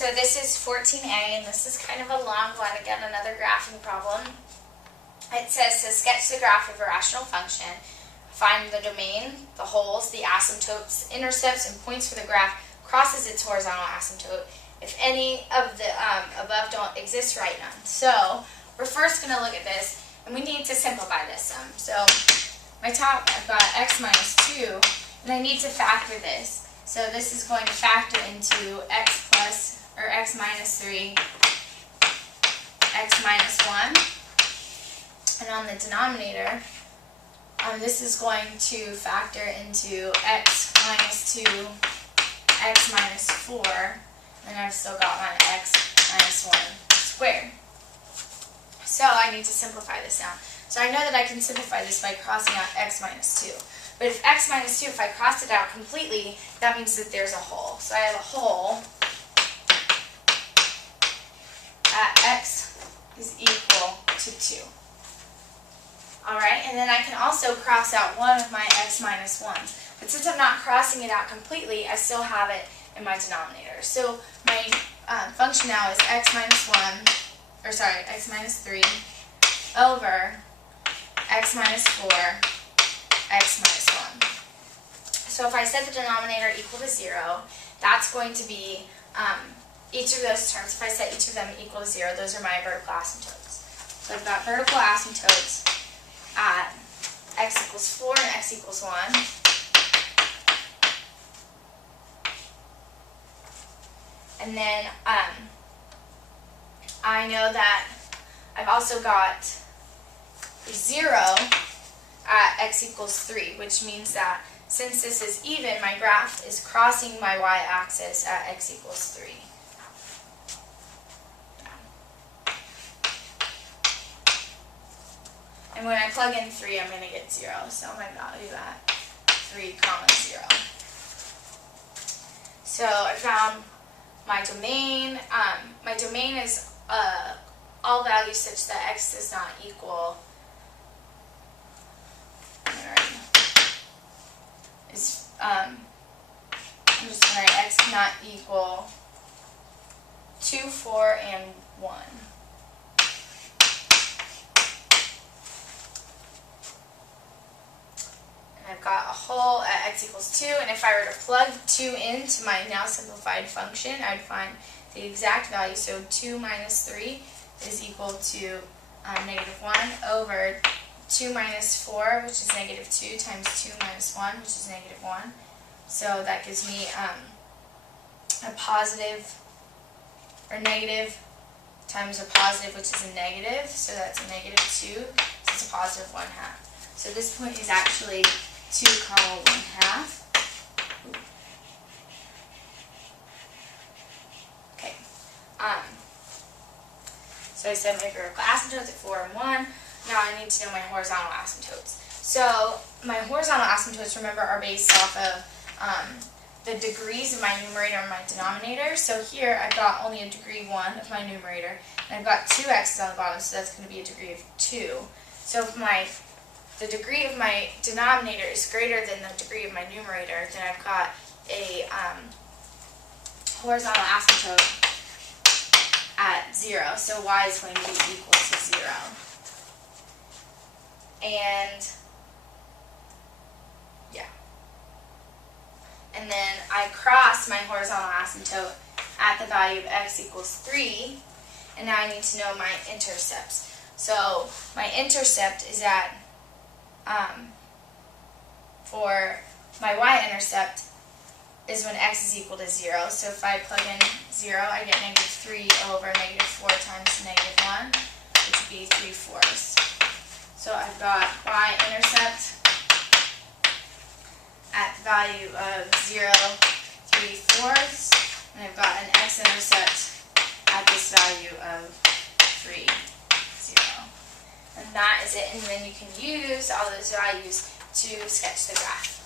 So this is 14a, and this is kind of a long one. Again, another graphing problem. It says to sketch the graph of a rational function, find the domain, the holes, the asymptotes, intercepts, and points for the graph crosses its horizontal asymptote. If any of the above don't exist, write none. So we're first going to look at this, and we need to simplify this some. So my top, I've got x minus 2, and I need to factor this. So this is going to factor into x plus, or x minus 3, x minus 1. And on the denominator, this is going to factor into x minus 2, x minus 4, and I've still got my x minus 1 squared. So I need to simplify this now. So I know that I can simplify this by crossing out x minus 2. But if x minus 2, if I cross it out completely, that means that there's a hole. So I have a hole at x is equal to 2. Alright, and then I can also cross out one of my x minus 1s. But since I'm not crossing it out completely, I still have it in my denominator. So my function now is x minus 3 over x minus 4, x minus 1. So if I set the denominator equal to 0, that's going to be each of those terms. If I set each of them equal to 0, those are my vertical asymptotes. So I've got vertical asymptotes at x equals 4 and x equals 1. And then I know that I've also got 0 at x equals 3, which means that since this is even, my graph is crossing my y-axis at x equals 3. And when I plug in 3, I'm going to get 0, so my value at 3, 0. So I found my domain. My domain is all values such that x does not equal, I'm just going to write x cannot equal 2, 4, and 1. I've got a hole at x equals 2, and if I were to plug 2 into my now simplified function, I'd find the exact value. So 2 minus 3 is equal to negative 1 over 2 minus 4, which is negative 2, times 2 minus 1, which is negative 1. So that gives me a positive, or negative, times a positive, which is a negative. So that's a negative 2, so it's a positive 1/2. So this point is actually 2, 1/2. Okay. So I said my vertical asymptotes at 4 and 1. Now I need to know my horizontal asymptotes. So my horizontal asymptotes, remember, are based off of the degrees of my numerator and my denominator. So here I've got only a degree 1 of my numerator, and I've got 2 x's on the bottom, so that's going to be a degree of 2. So if the degree of my denominator is greater than the degree of my numerator, then I've got a horizontal asymptote at 0. So y is going to be equal to 0. And yeah. And then I cross my horizontal asymptote at the value of x equals 3, and now I need to know my intercepts. So my intercept is at for my y-intercept is when x is equal to 0. So if I plug in 0, I get negative 3 over negative 4 times negative 1, which would be 3/4. So I've got y-intercept at the value of 0, 3/4, and I've got an x-intercept at this value of 3, 0. And that is it, and then you can use all those values to sketch the graph.